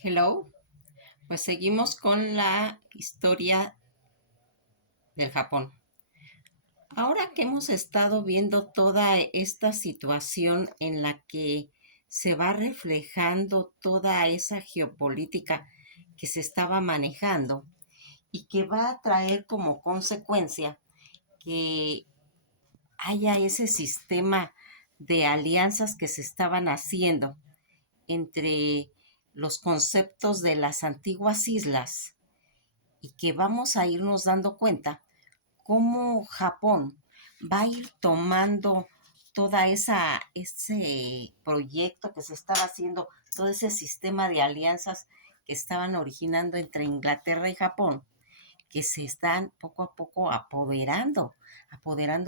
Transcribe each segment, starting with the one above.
Hello, pues seguimos con la historia del Japón. Ahora que hemos estado viendo toda esta situación en la que se va reflejando toda esa geopolítica que se estaba manejando y que va a traer como consecuencia que haya ese sistema de alianzas que se estaban haciendo entre los conceptos de las antiguas islas y que vamos a irnos dando cuenta cómo Japón va a ir tomando toda ese proyecto que se estaba haciendo, todo ese sistema de alianzas que estaban originando entre Inglaterra y Japón, que se están poco a poco apoderando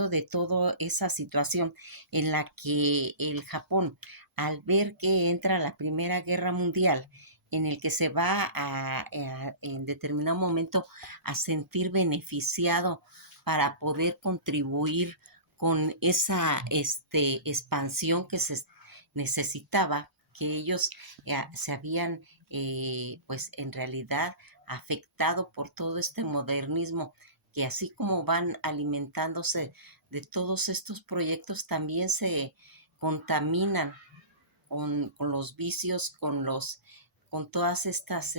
de toda esa situación en la que el Japón, al ver que entra la Primera Guerra Mundial, en el que se va en determinado momento a sentir beneficiado para poder contribuir con esa expansión que se necesitaba, que ellos se habían, pues en realidad, afectado por todo este modernismo, que así como van alimentándose de todos estos proyectos, también se contaminan con los vicios, con todas estas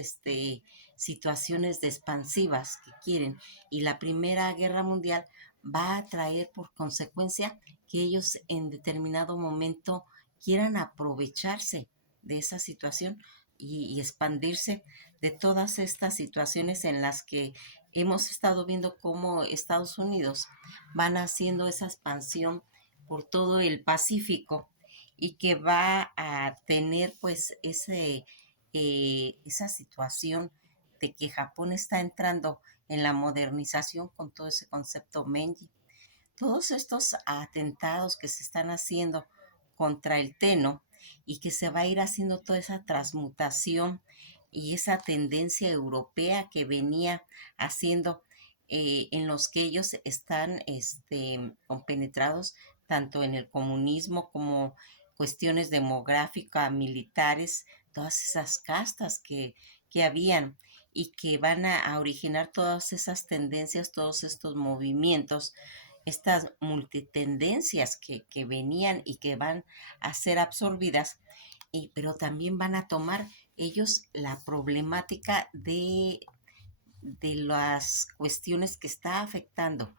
situaciones de expansivas que quieren. Y la Primera Guerra Mundial va a traer por consecuencia que ellos en determinado momento quieran aprovecharse de esa situación y expandirse de todas estas situaciones en las que hemos estado viendo cómo Estados Unidos van haciendo esa expansión por todo el Pacífico y que va a tener pues esa situación de que Japón está entrando en la modernización con todo ese concepto Menji. Todos estos atentados que se están haciendo contra el Teno y que se va a ir haciendo toda esa transmutación y esa tendencia europea que venía haciendo, en los que ellos están compenetrados tanto en el comunismo como cuestiones demográficas, militares, todas esas castas que habían y que van a originar todas esas tendencias, todos estos movimientos, estas multitendencias que venían y que van a ser absorbidas, pero también van a tomar ellos la problemática de las cuestiones que está afectando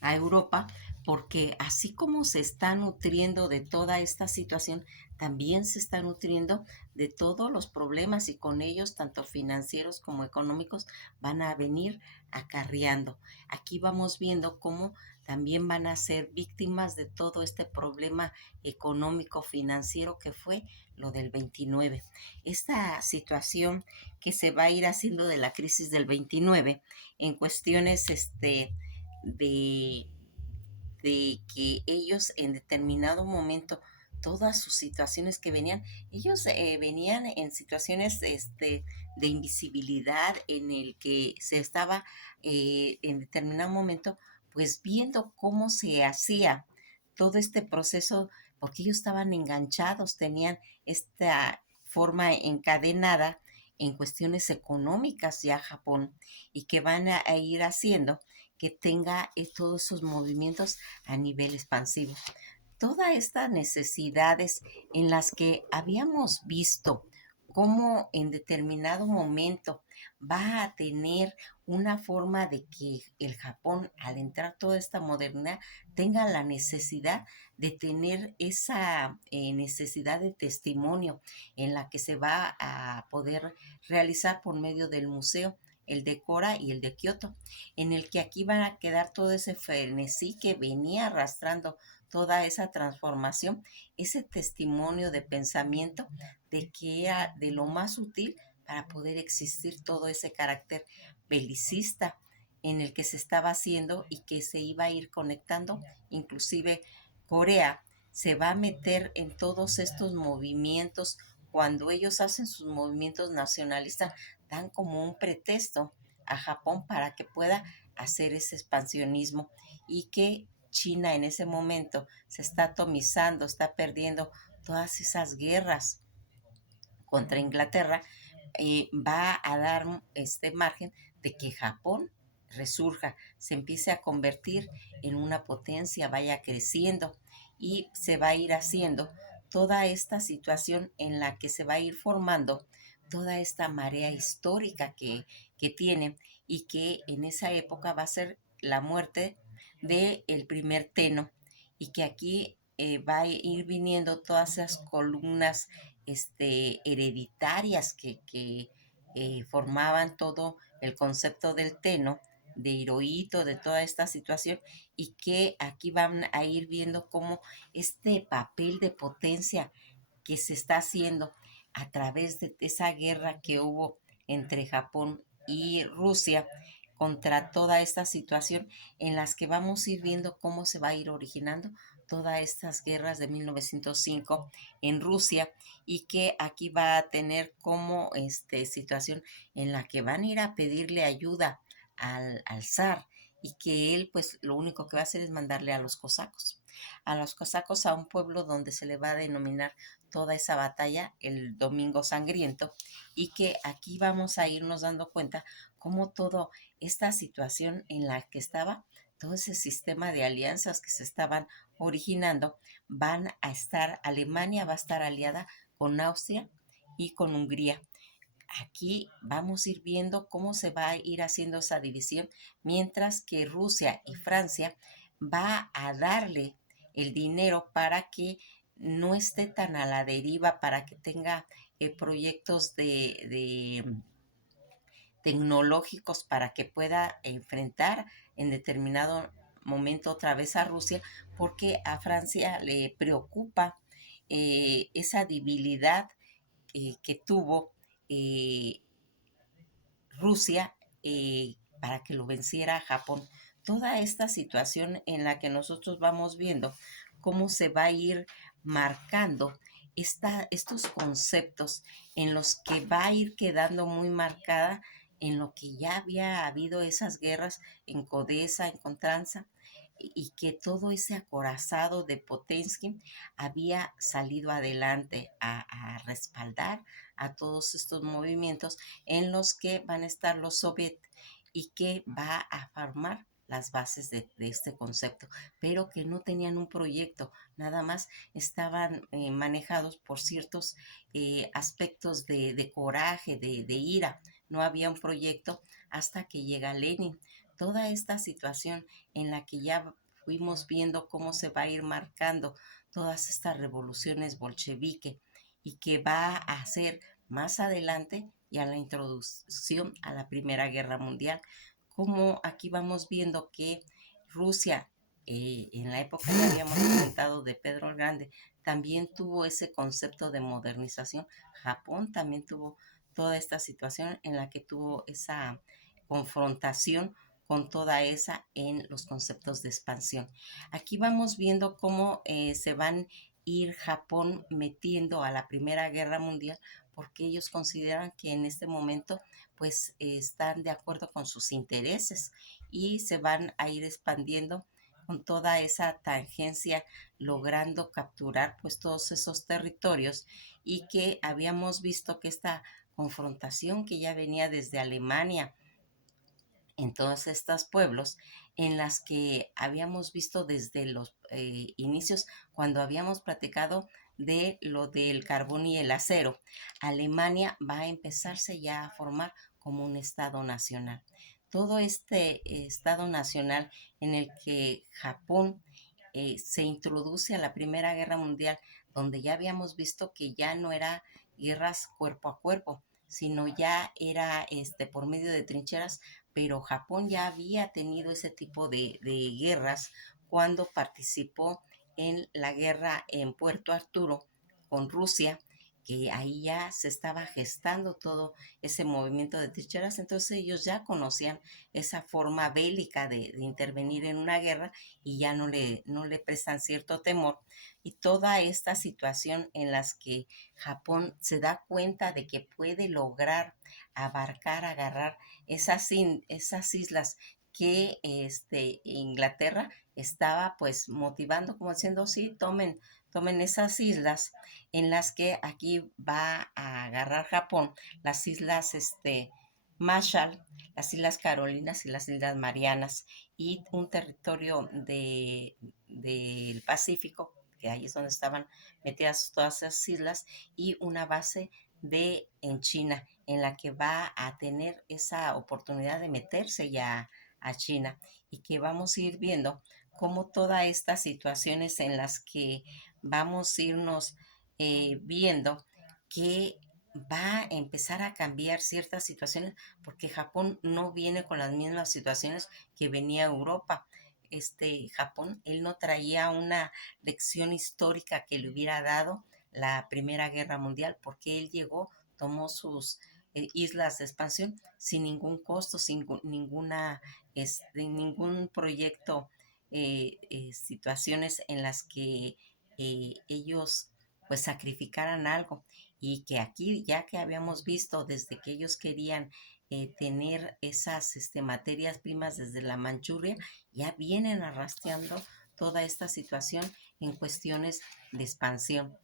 a Europa, porque así como se está nutriendo de toda esta situación, también se está nutriendo de todos los problemas y con ellos, tanto financieros como económicos, van a venir acarreando. Aquí vamos viendo cómo también van a ser víctimas de todo este problema económico financiero que fue lo del 29. Esta situación que se va a ir haciendo de la crisis del 29 en cuestiones de, de que ellos en determinado momento, todas sus situaciones que venían, ellos venían en situaciones de invisibilidad en el que se estaba en determinado momento pues viendo cómo se hacía todo este proceso, porque ellos estaban enganchados, tenían esta forma encadenada en cuestiones económicas ya Japón y que van a ir haciendo que tenga todos esos movimientos a nivel expansivo. Todas estas necesidades en las que habíamos visto cómo en determinado momento va a tener una forma de que el Japón, al entrar toda esta modernidad, tenga la necesidad de tener esa necesidad de testimonio en la que se va a poder realizar por medio del museo, el de Cora y el de Kioto, en el que aquí van a quedar todo ese frenesí que venía arrastrando toda esa transformación, ese testimonio de pensamiento de que era de lo más útil para poder existir todo ese carácter belicista en el que se estaba haciendo y que se iba a ir conectando. Inclusive Corea se va a meter en todos estos movimientos. Cuando ellos hacen sus movimientos nacionalistas, dan como un pretexto a Japón para que pueda hacer ese expansionismo y que China en ese momento se está atomizando, está perdiendo todas esas guerras contra Inglaterra, va a dar este margen de que Japón resurja, se empiece a convertir en una potencia, vaya creciendo y se va a ir haciendo toda esta situación en la que se va a ir formando toda esta marea histórica que tiene y que en esa época va a ser la muerte del primer Teno y que aquí va a ir viniendo todas esas columnas hereditarias que formaban todo el concepto del Teno, de Hirohito, de toda esta situación, y que aquí van a ir viendo cómo este papel de potencia que se está haciendo a través de esa guerra que hubo entre Japón y Rusia contra toda esta situación en las que vamos a ir viendo cómo se va a ir originando todas estas guerras de 1905 en Rusia y que aquí va a tener como situación en la que van a ir a pedirle ayuda al zar y que él pues lo único que va a hacer es mandarle a los cosacos a un pueblo donde se le va a denominar toda esa batalla el Domingo Sangriento y que aquí vamos a irnos dando cuenta cómo toda esta situación en la que estaba, todo ese sistema de alianzas que se estaban originando, van a estar, Alemania va a estar aliada con Austria y con Hungría. Aquí vamos a ir viendo cómo se va a ir haciendo esa división, mientras que Rusia y Francia va a darle el dinero para que no esté tan a la deriva, para que tenga proyectos de tecnológicos para que pueda enfrentar en determinado momento otra vez a Rusia, porque a Francia le preocupa esa debilidad que tuvo eh, Rusia para que lo venciera a Japón. Toda esta situación en la que nosotros vamos viendo cómo se va a ir marcando estos conceptos en los que va a ir quedando muy marcada en lo que ya había habido esas guerras en Codesa, en Contranza, y que todo ese acorazado de Potensky había salido adelante a respaldar a todos estos movimientos en los que van a estar los soviets y que va a formar las bases de este concepto, pero que no tenían un proyecto, nada más estaban manejados por ciertos aspectos de coraje, de ira, no había un proyecto hasta que llega Lenin. Toda esta situación en la que ya fuimos viendo cómo se va a ir marcando todas estas revoluciones bolchevique y que va a hacer más adelante ya la introducción a la Primera Guerra Mundial, como aquí vamos viendo que Rusia, en la época que habíamos comentado de Pedro el Grande, también tuvo ese concepto de modernización. Japón también tuvo toda esta situación en la que tuvo esa confrontación con toda esa en los conceptos de expansión. Aquí vamos viendo cómo se van ir Japón metiendo a la Primera Guerra Mundial porque ellos consideran que en este momento pues están de acuerdo con sus intereses y se van a ir expandiendo con toda esa tangencia, logrando capturar pues todos esos territorios y que habíamos visto que esta confrontación que ya venía desde Alemania en todos estos pueblos en las que habíamos visto desde los inicios, cuando habíamos platicado de lo del carbón y el acero. Alemania va a empezarse ya a formar como un Estado nacional. Todo este Estado nacional en el que Japón se introduce a la Primera Guerra Mundial, donde ya habíamos visto que ya no era guerras cuerpo a cuerpo, sino ya era por medio de trincheras, pero Japón ya había tenido ese tipo de guerras cuando participó en la guerra en Puerto Arturo con Rusia, que ahí ya se estaba gestando todo ese movimiento de trincheras, entonces ellos ya conocían esa forma bélica de intervenir en una guerra y ya no le prestan cierto temor. Y toda esta situación en las que Japón se da cuenta de que puede lograr abarcar, agarrar esas islas que Inglaterra estaba pues motivando como diciendo, sí, tomen esas islas en las que aquí va a agarrar Japón, las islas Marshall, las Islas Carolinas y las Islas Marianas y un territorio del Pacífico, que ahí es donde estaban metidas todas esas islas, y una base en China, en la que va a tener esa oportunidad de meterse ya a China y que vamos a ir viendo cómo todas estas situaciones en las que vamos a irnos viendo que va a empezar a cambiar ciertas situaciones porque Japón no viene con las mismas situaciones que venía Europa. Japón, él no traía una lección histórica que le hubiera dado la Primera Guerra Mundial porque él llegó, tomó sus islas de expansión sin ningún costo, sin ningún proyecto, situaciones en las que ellos pues sacrificaran algo y que aquí ya que habíamos visto desde que ellos querían tener esas materias primas desde la Manchuria, ya vienen arrastrando toda esta situación en cuestiones de expansión.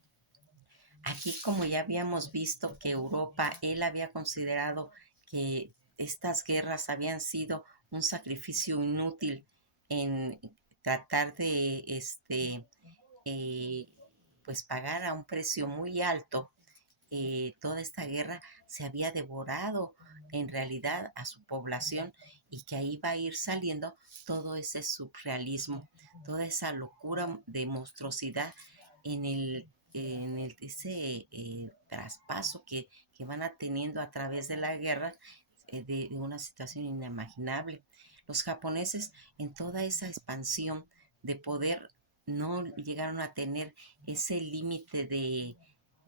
Aquí, como ya habíamos visto que Europa, él había considerado que estas guerras habían sido un sacrificio inútil en tratar de eh, pues pagar a un precio muy alto. Toda esta guerra se había devorado en realidad a su población y que ahí va a ir saliendo todo ese surrealismo, toda esa locura de monstruosidad ese traspaso que van a teniendo a través de la guerra, de una situación inimaginable. Los japoneses en toda esa expansión de poder no llegaron a tener ese límite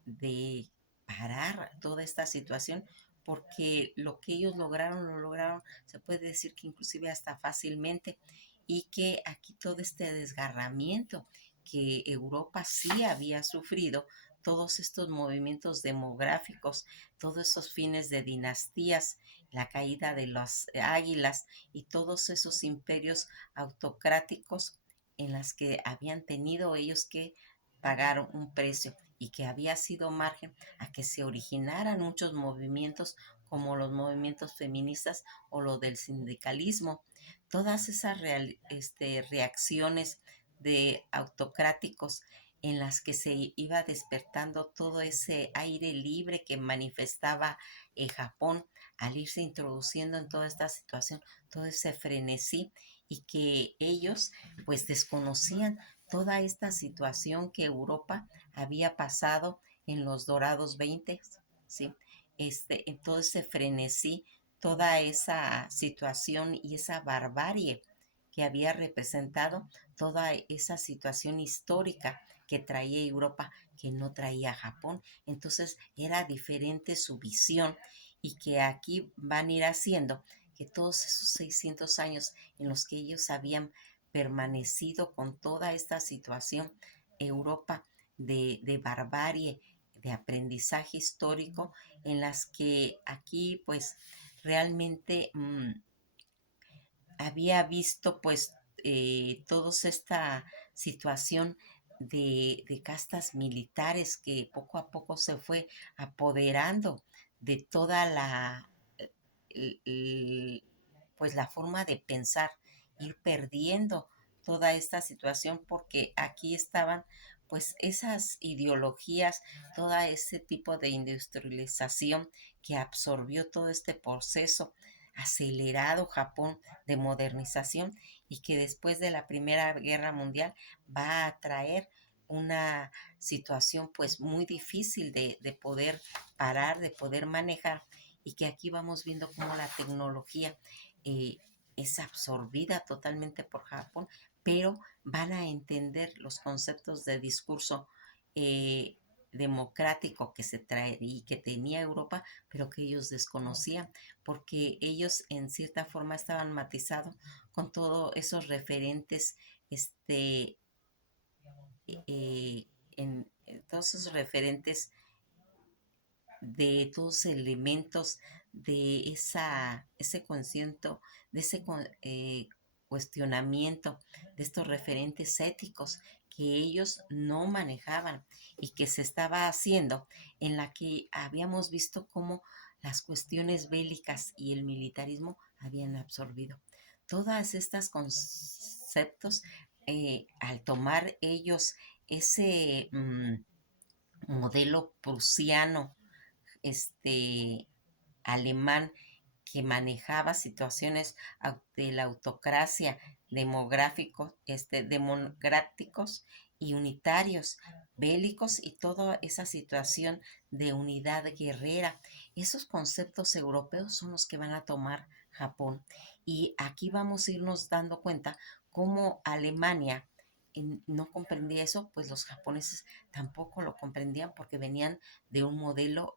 de parar toda esta situación porque lo que ellos lograron, lo lograron, se puede decir que inclusive hasta fácilmente, y que aquí todo este desgarramiento que Europa sí había sufrido, todos estos movimientos demográficos, todos esos fines de dinastías, la caída de las águilas y todos esos imperios autocráticos en las que habían tenido ellos que pagar un precio y que había sido margen a que se originaran muchos movimientos como los movimientos feministas o lo del sindicalismo. Todas esas reacciones de autocráticos en las que se iba despertando todo ese aire libre que manifestaba Japón al irse introduciendo en toda esta situación, todo ese frenesí y que ellos pues desconocían toda esta situación que Europa había pasado en los Dorados 20, ¿sí? En todo ese frenesí, toda esa situación y esa barbarie que había representado toda esa situación histórica que traía Europa, que no traía Japón. Entonces era diferente su visión y que aquí van a ir haciendo que todos esos 600 años en los que ellos habían permanecido con toda esta situación, Europa de barbarie, de aprendizaje histórico, en las que aquí pues realmente había visto pues toda esta situación de castas militares que poco a poco se fue apoderando de toda pues la forma de pensar, ir perdiendo toda esta situación porque aquí estaban pues esas ideologías, todo ese tipo de industrialización que absorbió todo este proceso acelerado Japón de modernización y que después de la Primera Guerra Mundial va a traer una situación pues muy difícil de poder parar, de poder manejar y que aquí vamos viendo cómo la tecnología eh, es absorbida totalmente por Japón, pero van a entender los conceptos de discurso eh, democrático que se trae y que tenía Europa, pero que ellos desconocían, porque ellos en cierta forma estaban matizados con todos esos referentes, en todos esos referentes de todos elementos ese consciente, de ese cuestionamiento de estos referentes éticos que ellos no manejaban y que se estaba haciendo, en la que habíamos visto cómo las cuestiones bélicas y el militarismo habían absorbido. Todas estas conceptos, al tomar ellos ese modelo prusiano, este, alemán, que manejaba situaciones de la autocracia, democráticos y unitarios, bélicos, y toda esa situación de unidad guerrera. Esos conceptos europeos son los que van a tomar Japón. Y aquí vamos a irnos dando cuenta cómo Alemania no comprendía eso, pues los japoneses tampoco lo comprendían porque venían de un modelo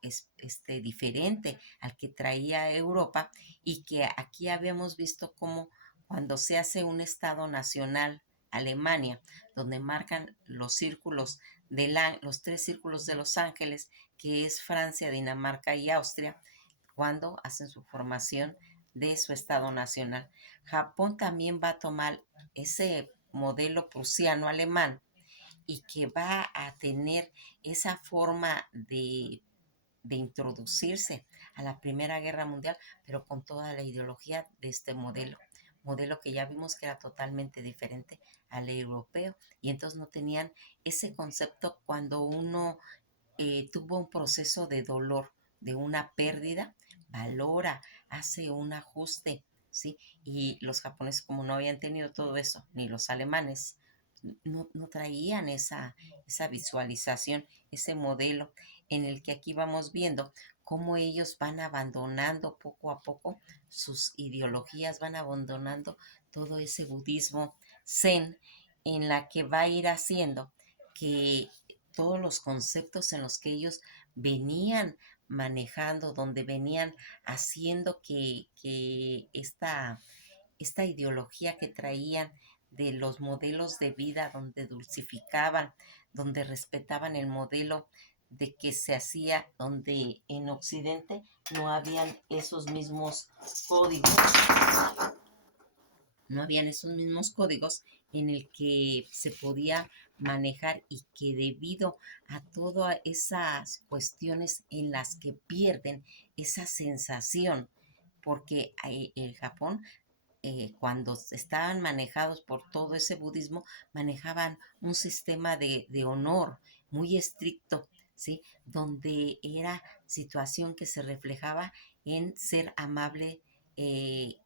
diferente al que traía Europa, y que aquí habíamos visto cómo cuando se hace un Estado nacional, Alemania, donde marcan los círculos los tres círculos de Los Ángeles, que es Francia, Dinamarca y Austria, cuando hacen su formación de su Estado nacional. Japón también va a tomar ese modelo prusiano-alemán y que va a tener esa forma de introducirse a la Primera Guerra Mundial, pero con toda la ideología de este modelo que ya vimos que era totalmente diferente al europeo, y entonces no tenían ese concepto cuando uno tuvo un proceso de dolor, de una pérdida, valora, hace un ajuste, ¿sí? Y los japoneses, como no habían tenido todo eso, ni los alemanes, no traían esa visualización, ese modelo, en el que aquí vamos viendo cómo ellos van abandonando poco a poco sus ideologías, van abandonando todo ese budismo zen, en la que va a ir haciendo que todos los conceptos en los que ellos venían manejando, donde venían haciendo que esta ideología que traían de los modelos de vida, donde dulcificaban, donde respetaban el modelo de que se hacía, donde en Occidente no habían esos mismos códigos, no habían esos mismos códigos en el que se podía manejar, y que debido a todas esas cuestiones en las que pierden esa sensación, porque en Japón, cuando estaban manejados por todo ese budismo, manejaban un sistema de honor muy estricto, ¿sí? Donde era situación que se reflejaba en ser amable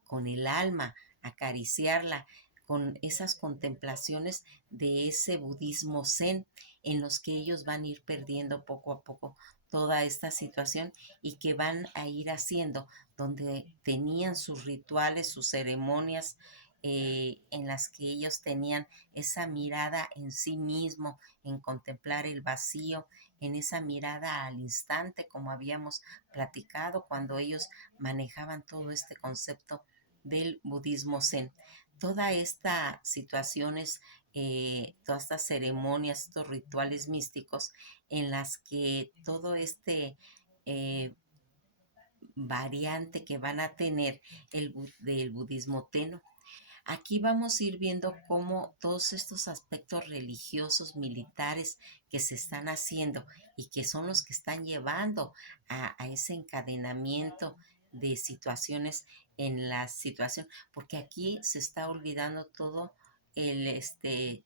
con el alma, acariciarla, con esas contemplaciones de ese budismo zen, en los que ellos van a ir perdiendo poco a poco toda esta situación, y que van a ir haciendo, donde tenían sus rituales, sus ceremonias, en las que ellos tenían esa mirada en sí mismo, en contemplar el vacío, en esa mirada al instante, como habíamos platicado, cuando ellos manejaban todo este concepto del budismo zen. Todas estas situaciones, todas estas ceremonias, estos rituales místicos, en las que todo eh, variante que van a tener del budismo teno. Aquí vamos a ir viendo cómo todos estos aspectos religiosos, militares, que se están haciendo y que son los que están llevando a ese encadenamiento de situaciones en la situación, porque aquí se está olvidando todo el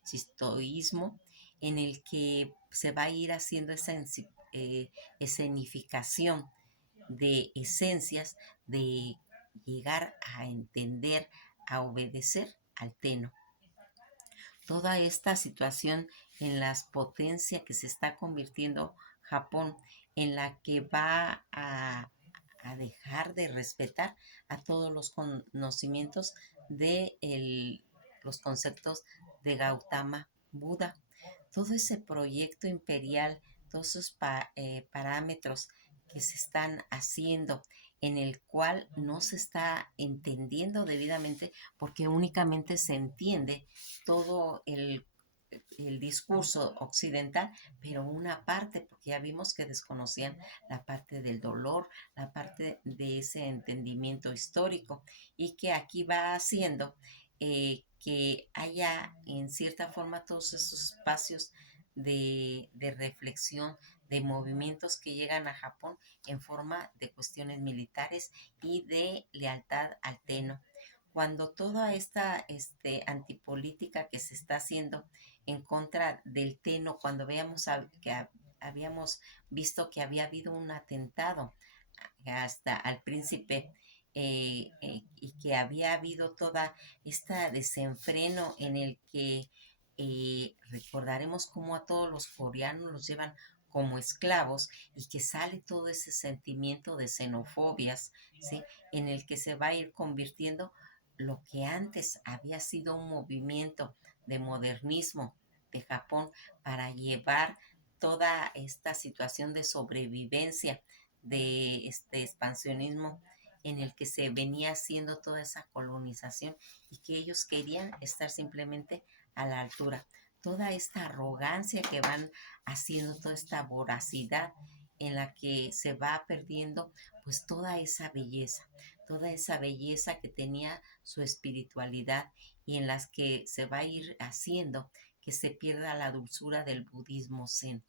chistoísmo, en el que se va a ir haciendo esa escenificación de esencias, de llegar a entender, a obedecer al Teno. Toda esta situación en la potencia que se está convirtiendo Japón, en la que va a dejar de respetar a todos los conocimientos de los conceptos de Gautama Buda. Todo ese proyecto imperial, todos esos parámetros que se están haciendo, en el cual no se está entendiendo debidamente, porque únicamente se entiende todo el discurso occidental, pero una parte, porque ya vimos que desconocían la parte del dolor, la parte de ese entendimiento histórico, y que aquí va haciendo que haya en cierta forma todos esos espacios de reflexión, de movimientos que llegan a Japón en forma de cuestiones militares y de lealtad al Tenno. Cuando toda esta antipolítica que se está haciendo en contra del Tenno, cuando habíamos visto que había habido un atentado hasta al príncipe, y que había habido toda esta desenfreno en el que recordaremos cómo a todos los coreanos los llevan como esclavos, y que sale todo ese sentimiento de xenofobias, ¿sí? En el que se va a ir convirtiendo lo que antes había sido un movimiento de modernismo de Japón para llevar toda esta situación de sobrevivencia de este expansionismo en el que se venía haciendo toda esa colonización, y que ellos querían estar simplemente a la altura. Toda esta arrogancia que van haciendo, toda esta voracidad en la que se va perdiendo pues toda esa belleza que tenía su espiritualidad, y en las que se va a ir haciendo que se pierda la dulzura del budismo zen.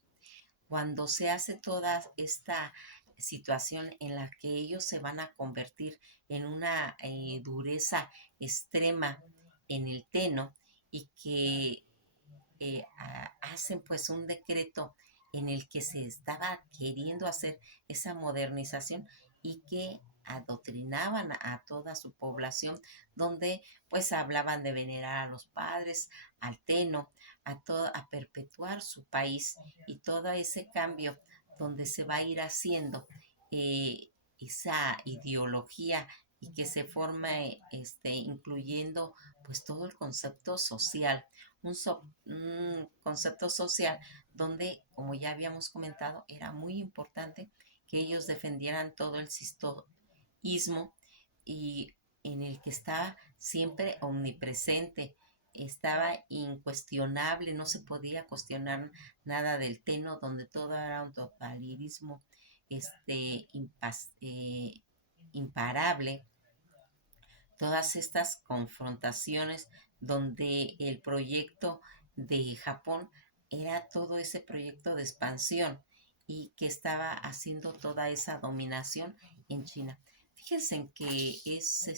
Cuando se hace toda esta situación en la que ellos se van a convertir en una dureza extrema en el Tenno, y que hacen pues un decreto en el que se estaba queriendo hacer esa modernización, y que adoctrinaban a toda su población, donde pues hablaban de venerar a los padres, al Tenno, a perpetuar su país, y todo ese cambio donde se va a ir haciendo esa ideología, y que se forma incluyendo pues todo el concepto social, un concepto social donde, como ya habíamos comentado, era muy importante que ellos defendieran todo el sistoísmo, y en el que estaba siempre omnipresente, estaba incuestionable, no se podía cuestionar nada del Tenno, donde todo era un totalitarismo este, impas, imparable. Todas estas confrontaciones donde el proyecto de Japón era todo ese proyecto de expansión, y que estaba haciendo toda esa dominación en China. Fíjense en que es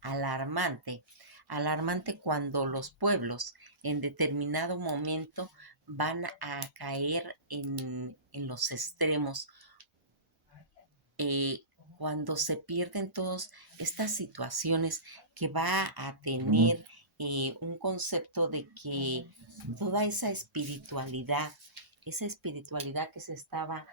alarmante, alarmante cuando los pueblos en determinado momento van a caer en los extremos, eh, cuando se pierden todas estas situaciones, que va a tener un concepto de que toda esa espiritualidad que se estaba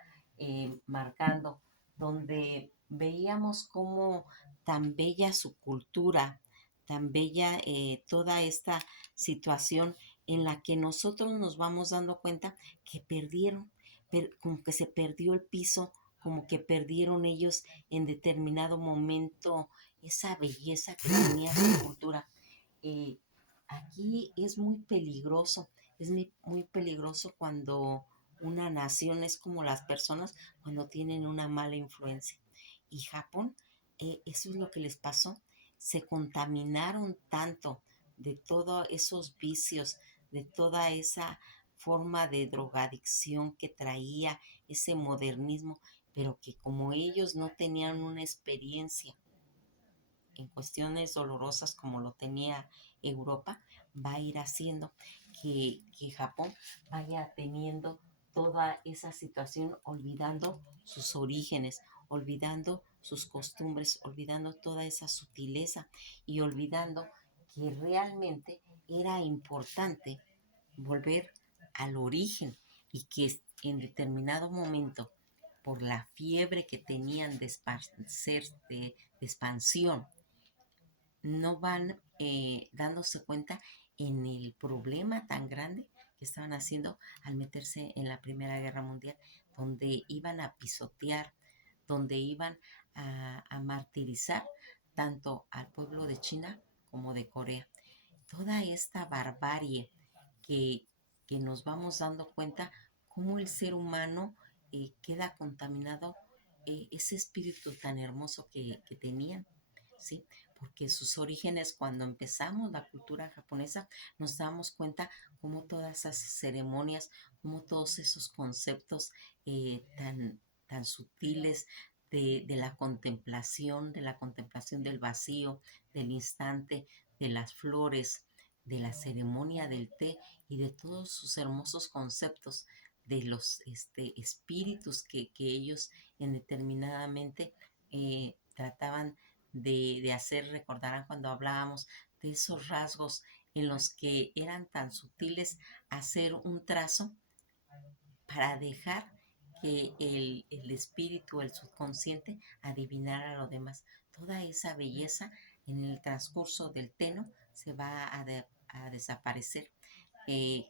marcando, donde veíamos cómo tan bella su cultura, tan bella toda esta situación en la que nosotros nos vamos dando cuenta que perdieron, como que se perdió el piso, como que perdieron ellos en determinado momento esa belleza que tenía su cultura. Eh, Aquí es muy peligroso, muy peligroso cuando una nación es como las personas cuando tienen una mala influencia. Y Japón, eso es lo que les pasó. Se contaminaron tanto de todos esos vicios, de toda esa forma de drogadicción que traía ese modernismo, pero que como ellos no tenían una experiencia en cuestiones dolorosas como lo tenía Europa, va a ir haciendo que Japón vaya teniendo toda esa situación, olvidando sus orígenes, olvidando sus costumbres, olvidando toda esa sutileza, y olvidando que realmente era importante volver al origen, y que en determinado momento, por la fiebre que tenían de expansión, no van dándose cuenta en el problema tan grande que estaban haciendo al meterse en la Primera Guerra Mundial, donde iban a pisotear, donde iban a martirizar tanto al pueblo de China como de Corea. Toda esta barbarie que, que nos vamos dando cuenta cómo el ser humano queda contaminado, ese espíritu tan hermoso que tenían, ¿sí? Porque sus orígenes, cuando empezamos la cultura japonesa, nos damos cuenta cómo todas esas ceremonias, cómo todos esos conceptos tan sutiles de la contemplación del vacío, del instante, de las flores, de la ceremonia del té y de todos sus hermosos conceptos de los espíritus que ellos en determinadamente trataban de hacer, recordarán cuando hablábamos de esos rasgos en los que eran tan sutiles, hacer un trazo para dejar que el espíritu, el subconsciente, adivinara lo demás. Toda esa belleza en el transcurso del teno se va a desaparecer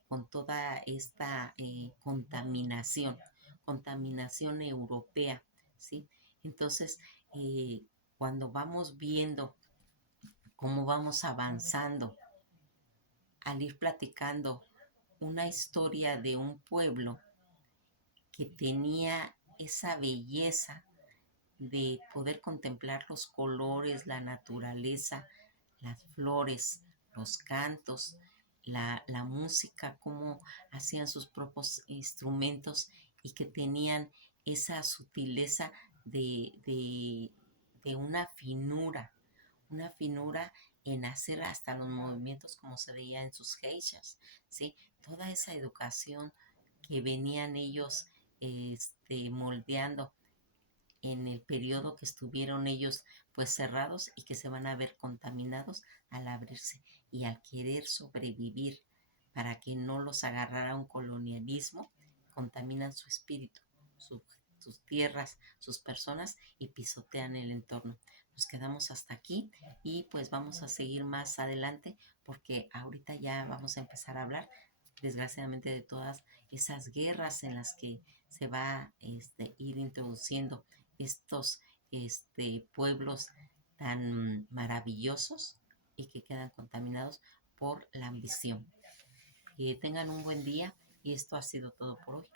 con toda esta contaminación europea, ¿sí? Entonces, cuando vamos viendo cómo vamos avanzando, al ir platicando una historia de un pueblo que tenía esa belleza de poder contemplar los colores, la naturaleza, las flores, los cantos, la música, cómo hacían sus propios instrumentos y que tenían esa sutileza de una finura en hacer hasta los movimientos como se veía en sus geishas, ¿sí? Toda esa educación que venían ellos moldeando en el periodo que estuvieron ellos pues cerrados y que se van a ver contaminados al abrirse y al querer sobrevivir para que no los agarrara un colonialismo, contaminan su espíritu, su, sus tierras, sus personas y pisotean el entorno. Nos quedamos hasta aquí y pues vamos a seguir más adelante porque ahorita ya vamos a empezar a hablar desgraciadamente de todas esas guerras en las que se va a ir introduciendo estos pueblos tan maravillosos y que quedan contaminados por la ambición. Que tengan un buen día y esto ha sido todo por hoy.